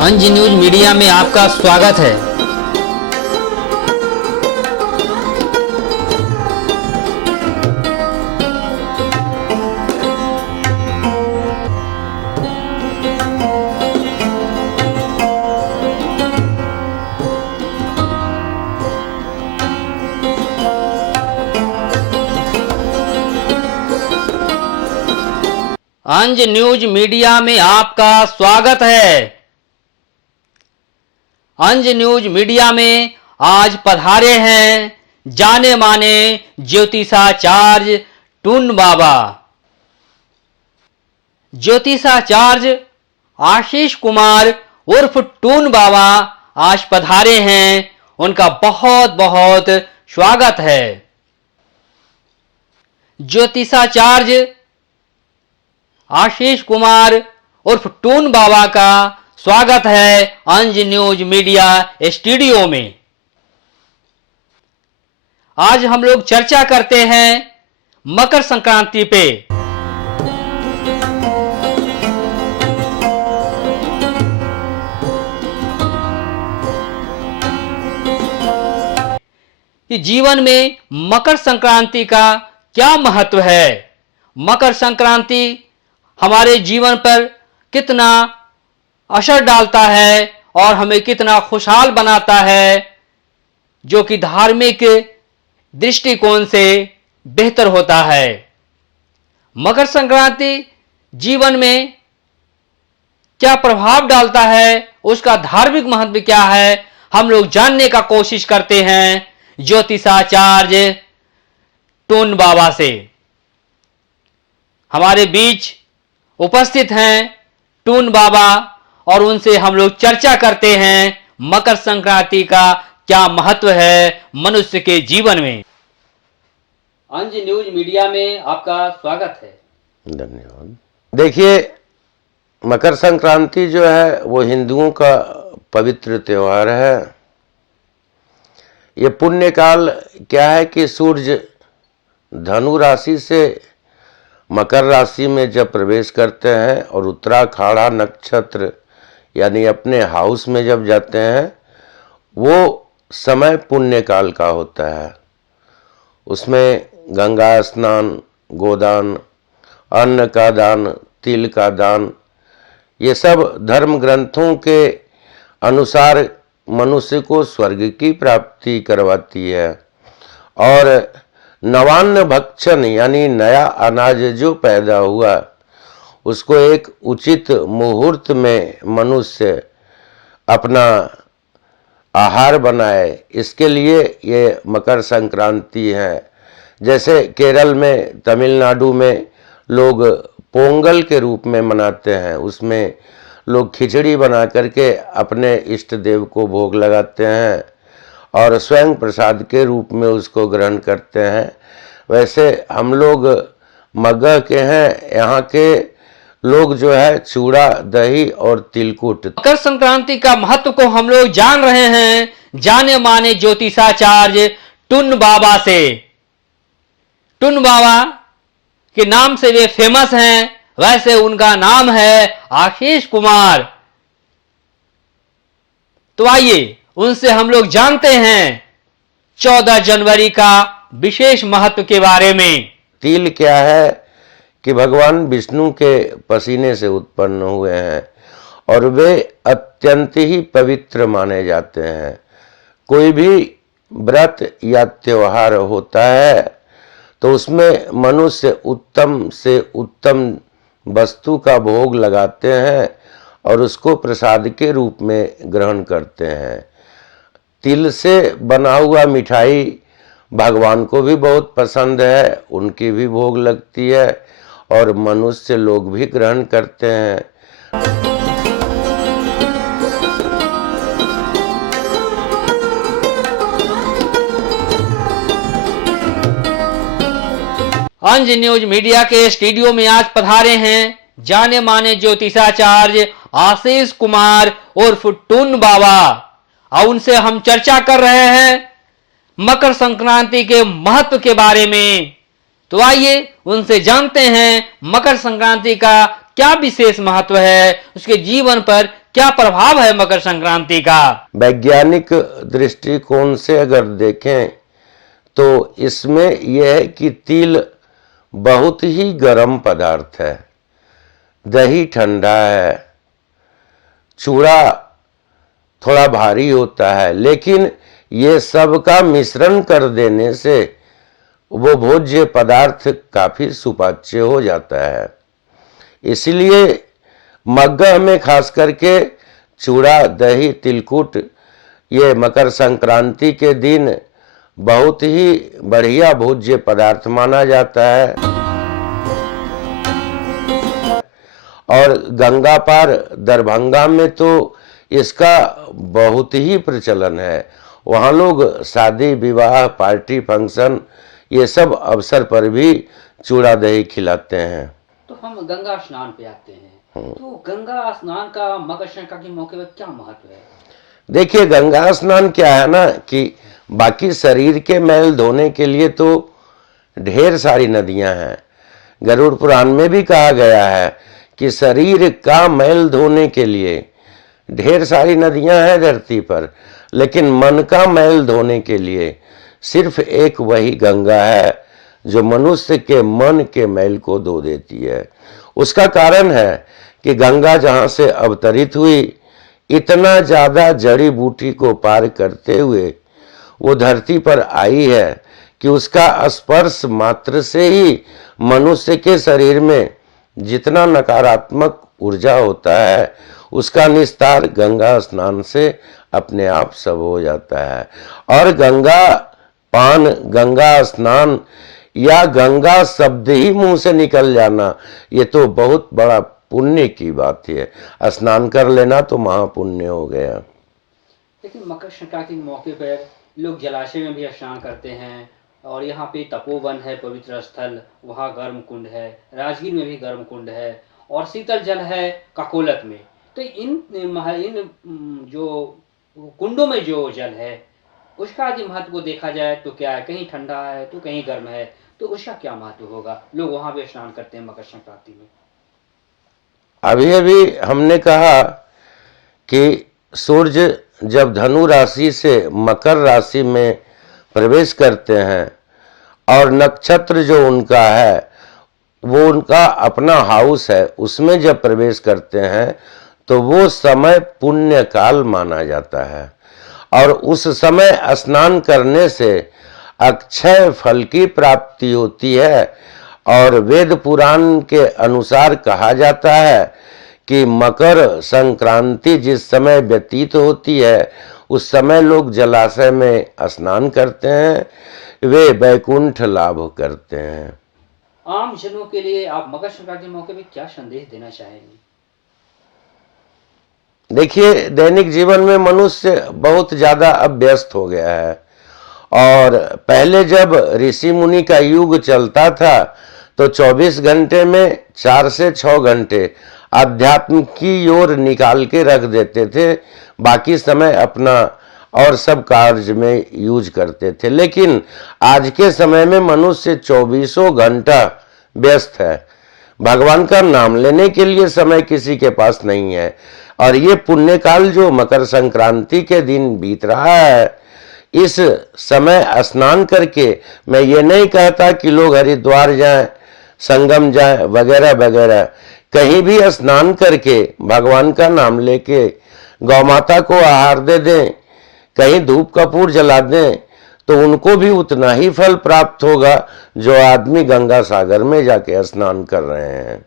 अंज news media में आपका स्वागत है। अंज न्यूज मीडिया में आपका स्वागत है। अंज न्यूज मीडिया में आज पधारे हैं जाने माने ज्योतिषाचार्य टून बाबा। ज्योतिषाचार्य आशीष कुमार उर्फ टून बाबा आज पधारे हैं, उनका बहुत बहुत स्वागत है। ज्योतिषाचार्य आशीष कुमार उर्फ टून बाबा का स्वागत है अंज न्यूज मीडिया स्टूडियो में। आज हम लोग चर्चा करते हैं मकर संक्रांति पे। कि जीवन में मकर संक्रांति का क्या महत्व है, मकर संक्रांति हमारे जीवन पर कितना असर डालता है और हमें कितना खुशहाल बनाता है, जो कि धार्मिक दृष्टिकोण से बेहतर होता है। मकर संक्रांति जीवन में क्या प्रभाव डालता है, उसका धार्मिक महत्व क्या है, हम लोग जानने का कोशिश करते हैं ज्योतिषाचार्य टून बाबा से। हमारे बीच उपस्थित हैं टून बाबा और उनसे हम लोग चर्चा करते हैं मकर संक्रांति का क्या महत्व है मनुष्य के जीवन में। अंज न्यूज मीडिया में आपका स्वागत है। धन्यवाद। देखिए, मकर संक्रांति जो है वो हिंदुओं का पवित्र त्योहार है। ये पुण्य काल क्या है कि सूर्य धनु राशि से मकर राशि में जब प्रवेश करते हैं और उत्तराखाड़ा नक्षत्र यानी अपने हाउस में जब जाते हैं, वो समय पुण्य काल का होता है। उसमें गंगा स्नान, गोदान, अन्न का दान, तिल का दान, ये सब धर्म ग्रंथों के अनुसार मनुष्य को स्वर्ग की प्राप्ति करवाती है। और नवान्न भक्षण यानी नया अनाज जो पैदा हुआ, उसको एक उचित मुहूर्त में मनुष्य अपना आहार बनाए, इसके लिए ये मकर संक्रांति है। जैसे केरल में, तमिलनाडु में लोग पोंगल के रूप में मनाते हैं। उसमें लोग खिचड़ी बना करके अपने इष्ट देव को भोग लगाते हैं और स्वयं प्रसाद के रूप में उसको ग्रहण करते हैं। वैसे हम लोग मगह के हैं, यहाँ के लोग जो है चूड़ा, दही और तिलकुट। मकर संक्रांति का महत्व को हम लोग जान रहे हैं जाने माने ज्योतिषाचार्य टून बाबा से। टून बाबा के नाम से वे फेमस हैं, वैसे उनका नाम है आशीष कुमार। तो आइए उनसे हम लोग जानते हैं 14 जनवरी का विशेष महत्व के बारे में। तिल क्या है कि भगवान विष्णु के पसीने से उत्पन्न हुए हैं और वे अत्यंत ही पवित्र माने जाते हैं। कोई भी व्रत या त्योहार होता है तो उसमें मनुष्य उत्तम से उत्तम वस्तु का भोग लगाते हैं और उसको प्रसाद के रूप में ग्रहण करते हैं। तिल से बना हुआ मिठाई भगवान को भी बहुत पसंद है, उनकी भी भोग लगती है और मनुष्य लोग भी ग्रहण करते हैं। अंज न्यूज मीडिया के स्टूडियो में आज पधारे हैं जाने माने ज्योतिषाचार्य आशीष कुमार उर्फ टून बाबा और उनसे हम चर्चा कर रहे हैं मकर संक्रांति के महत्व के बारे में। तो आइए उनसे जानते हैं मकर संक्रांति का क्या विशेष महत्व है, उसके जीवन पर क्या प्रभाव है मकर संक्रांति का? वैज्ञानिक दृष्टिकोण से अगर देखें तो इसमें यह है कि तिल बहुत ही गर्म पदार्थ है, दही ठंडा है, चूड़ा थोड़ा भारी होता है, लेकिन ये सब का मिश्रण कर देने से वो भोज्य पदार्थ काफी सुपाच्य हो जाता है। इसलिए मग्गह में खास करके चूड़ा, दही, तिलकुट ये मकर संक्रांति के दिन बहुत ही बढ़िया भोज्य पदार्थ माना जाता है। और गंगा पार दरभंगा में तो इसका बहुत ही प्रचलन है। वहाँ लोग शादी, विवाह, पार्टी, फंक्शन ये सब अवसर पर भी चूड़ा दही खिलाते हैं। तो हम गंगा स्नान पे आते हैं, तो गंगा स्नान का मकर संक्रांति के मौके पर क्या महत्व है? देखिए, गंगा स्नान क्या है ना कि बाकी शरीर के मैल धोने के लिए तो ढेर सारी नदियां हैं। गरुड़ पुराण में भी कहा गया है कि शरीर का मैल धोने के लिए ढेर सारी नदियां हैं धरती पर, लेकिन मन का मैल धोने के लिए सिर्फ एक वही गंगा है जो मनुष्य के मन के मैल को धो देती है। उसका कारण है कि गंगा जहां से अवतरित हुई, इतना ज्यादा जड़ी बूटी को पार करते हुए वो धरती पर आई है कि उसका स्पर्श मात्र से ही मनुष्य के शरीर में जितना नकारात्मक ऊर्जा होता है उसका निस्तार गंगा स्नान से अपने आप सब हो जाता है। और गंगा पान, गंगा स्नान या गंगा शब्द ही मुंह से निकल जाना, ये तो बहुत बड़ा पुण्य की बात है। स्नान कर लेना तो महापुण्य हो गया। लेकिन मकर संक्रांति के मौके पर लोग जलाशय में भी स्नान करते हैं, और यहाँ पे तपोवन है, पवित्र स्थल, वहाँ गर्म कुंड है, राजगीर में भी गर्म कुंड है, और शीतल जल है काकोलत में। तो इन जो कुंडों में जो जल है उसका यदि महत्व को देखा जाए तो क्या है, कहीं ठंडा है तो कहीं गर्म है, तो उसका क्या महत्व होगा? लोग वहाँ भी स्नान करते हैं मकर संक्रांति में। अभी अभी हमने कहा कि सूर्य जब धनु राशि से मकर राशि में प्रवेश करते हैं और नक्षत्र जो उनका है वो उनका अपना हाउस है, उसमें जब प्रवेश करते हैं तो वो समय पुण्य काल माना जाता है। और उस समय स्नान करने से अक्षय फल की प्राप्ति होती है। और वेद पुराण के अनुसार कहा जाता है कि मकर संक्रांति जिस समय व्यतीत होती है उस समय लोग जलाशय में स्नान करते हैं, वे वैकुंठ लाभ करते हैं। आम जनों के लिए आप मकर संक्रांति के मौके पे क्या संदेश देना चाहेंगे? देखिए, दैनिक जीवन में मनुष्य बहुत ज्यादा अब व्यस्त हो गया है। और पहले जब ऋषि मुनि का युग चलता था तो 24 घंटे में 4 से 6 घंटे अध्यात्म की ओर निकाल के रख देते थे, बाकी समय अपना और सब कार्य में यूज करते थे। लेकिन आज के समय में मनुष्य 24 घंटा व्यस्त है, भगवान का नाम लेने के लिए समय किसी के पास नहीं है। और ये पुण्यकाल जो मकर संक्रांति के दिन बीत रहा है, इस समय स्नान करके, मैं ये नहीं कहता कि लोग हरिद्वार जाएं, संगम जाएं वगैरह वगैरह, कहीं भी स्नान करके भगवान का नाम लेके गौ माता को आहार दे दें, कहीं धूप कपूर जला दें, तो उनको भी उतना ही फल प्राप्त होगा जो आदमी गंगा सागर में जाके स्नान कर रहे हैं।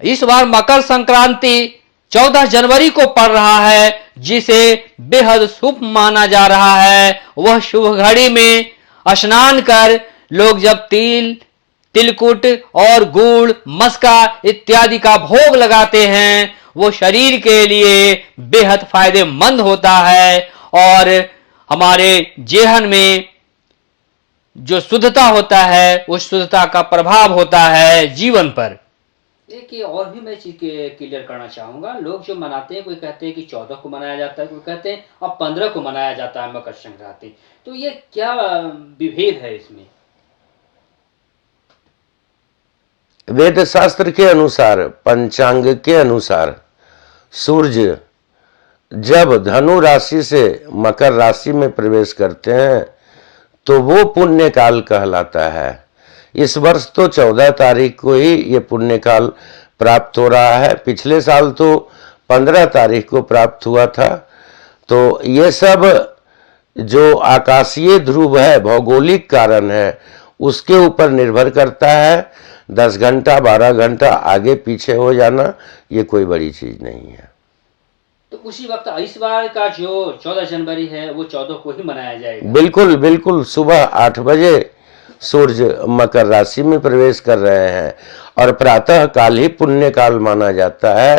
इस बार मकर संक्रांति 14 जनवरी को पड़ रहा है, जिसे बेहद शुभ माना जा रहा है। वह शुभ घड़ी में स्नान कर लोग जब तिल, तिलकुट और गुड़, मस्का इत्यादि का भोग लगाते हैं, वो शरीर के लिए बेहद फायदेमंद होता है और हमारे जेहन में जो शुद्धता होता है उस शुद्धता का प्रभाव होता है जीवन पर। एक और भी मैं चीज क्लियर करना चाहूंगा। लोग जो मनाते हैं, कोई कहते हैं कि 14 को मनाया जाता है, कोई कहते हैं अब 15 को मनाया जाता है मकर संक्रांति, तो ये क्या विभेद है इसमें? वेद शास्त्र के अनुसार, पंचांग के अनुसार सूर्य जब धनु राशि से मकर राशि में प्रवेश करते हैं तो वो पुण्य काल कहलाता है। इस वर्ष तो 14 तारीख को ही ये पुण्य काल प्राप्त हो रहा है। पिछले साल तो 15 तारीख को प्राप्त हुआ था। तो ये सब जो आकाशीय ध्रुव है, भौगोलिक कारण है, उसके ऊपर निर्भर करता है। 10 घंटा 12 घंटा आगे पीछे हो जाना ये कोई बड़ी चीज नहीं है। तो उसी वक्त इस बार का जो 14 जनवरी है वो 14 को ही मनाया जाएगा। बिल्कुल बिल्कुल, सुबह 8 बजे सूर्य मकर राशि में प्रवेश कर रहे हैं और प्रातः काल ही पुण्य काल माना जाता है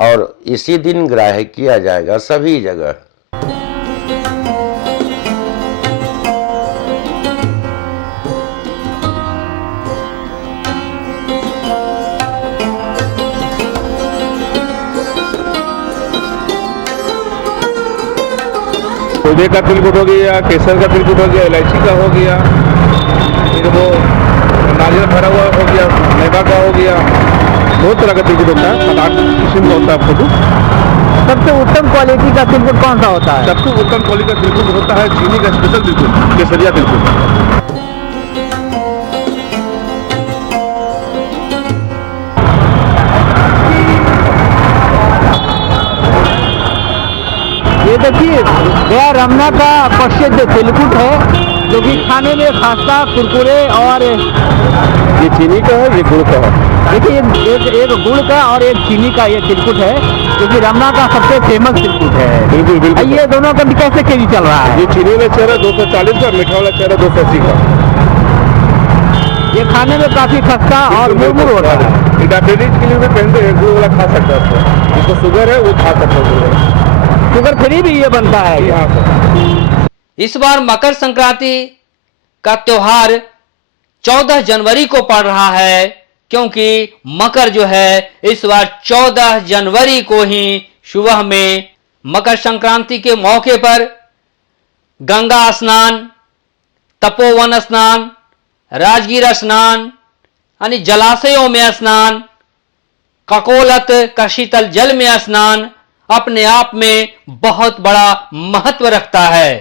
और इसी दिन ग्राह्य किया जाएगा सभी जगह। पौधे का तिलकुट हो गया, केसर का तिलकुट हो गया, इलायची का हो गया, फिर वो नारियल भरा हुआ हो गया, मेवा का हो गया, बहुत तरह का तिलकुट होता है। 7-8 किस्म का होता है फोटो। सबसे उत्तम क्वालिटी का तिलकुट कौन सा होता है? सबसे उत्तम क्वालिटी का तिलकुट होता है चीनी का स्पेशल तिलकुट, केसरिया तिलकुट। ये देखिए गया रमना का प्रसिद्ध तिलकुट है जो कि खाने में खास्ता कुरकुरे और ये चीनी का है, ये गुड़ का है। देखिए एक गुड़ का और एक चीनी का ये तिलकुट है जो कि रमना का सबसे फेमस तिलकुट है। बिल्कुल बिल्कुल। ये दोनों का कैसे केजी चल रहा है? ये चीनी वाला चेहरा 240 का, मीठा वाला चेहरा 280 का। ये खाने में काफी खस्ता और मुरमुर होता है। डायबिटीज के लिए भी पहनते हैं, गुड़ वाला खा सकता है। जिसको शुगर है वो खा सकता है। शुगर फ्री भी ये बनता है। यहाँ पर इस बार मकर संक्रांति का त्योहार 14 जनवरी को पड़ रहा है क्योंकि मकर जो है इस बार 14 जनवरी को ही सुबह में मकर संक्रांति के मौके पर गंगा स्नान, तपोवन स्नान, राजगीर स्नान यानी जलाशयों में स्नान, ककोलत का शीतल जल में स्नान अपने आप में बहुत बड़ा महत्व रखता है।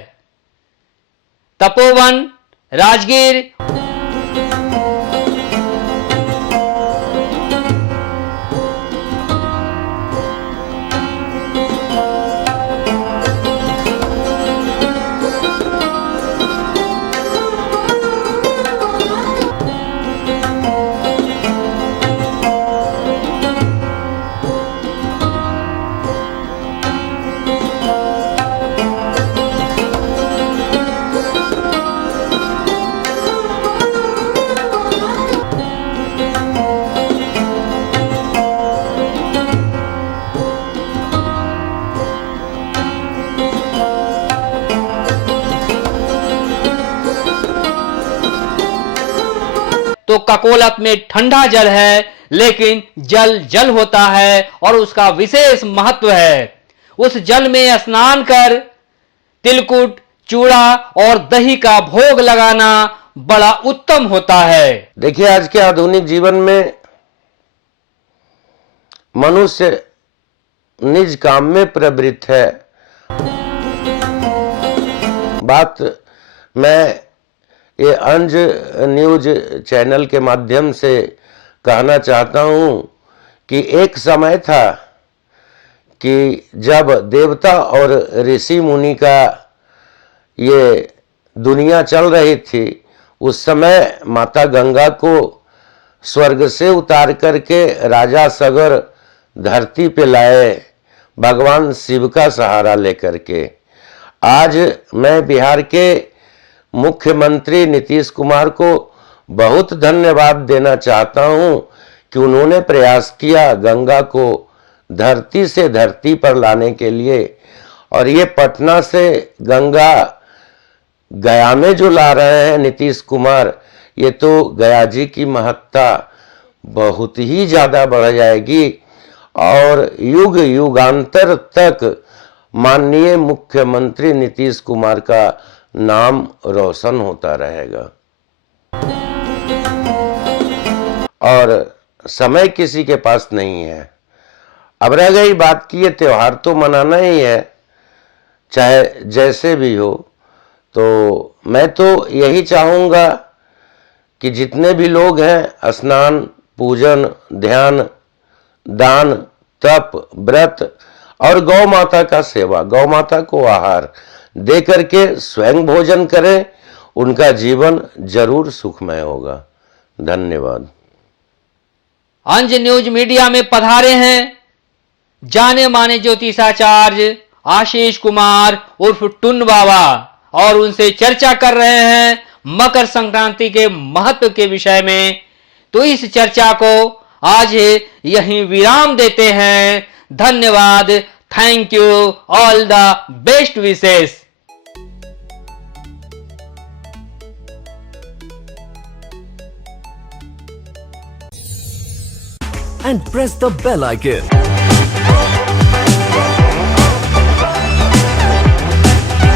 तपोवन, राजगीर तो ककोलत में ठंडा जल है लेकिन जल जल होता है और उसका विशेष महत्व है। उस जल में स्नान कर तिलकुट, चूड़ा और दही का भोग लगाना बड़ा उत्तम होता है। देखिए आज के आधुनिक जीवन में मनुष्य निज काम में प्रवृत्त है। बात मैं ये अंज न्यूज चैनल के माध्यम से कहना चाहता हूं कि एक समय था कि जब देवता और ऋषि मुनि का ये दुनिया चल रही थी, उस समय माता गंगा को स्वर्ग से उतार करके राजा सगर धरती पे लाए भगवान शिव का सहारा लेकर के। आज मैं बिहार के मुख्यमंत्री नीतीश कुमार को बहुत धन्यवाद देना चाहता हूं कि उन्होंने प्रयास किया गंगा को धरती से धरती पर लाने के लिए। और ये पटना से गंगा गया में जो ला रहे हैं नीतीश कुमार, ये तो गया जी की महत्ता बहुत ही ज़्यादा बढ़ जाएगी और युग युगांतर तक माननीय मुख्यमंत्री नीतीश कुमार का नाम रोशन होता रहेगा। और समय किसी के पास नहीं है अब रह गई बात की ये त्योहार तो मनाना ही है, चाहे जैसे भी हो। तो मैं तो यही चाहूँगा कि जितने भी लोग हैं स्नान, पूजन, ध्यान, दान, तप, व्रत और गौ माता का सेवा, गौ माता को आहार दे करके स्वयं भोजन करें, उनका जीवन जरूर सुखमय होगा। धन्यवाद। अंज न्यूज मीडिया में पधारे हैं जाने माने ज्योतिषाचार्य आशीष कुमार उर्फ टुन बाबा, और उनसे चर्चा कर रहे हैं मकर संक्रांति के महत्व के विषय में। तो इस चर्चा को आज यहीं विराम देते हैं। धन्यवाद। Thank you. All the best Vishesh. and press the bell icon.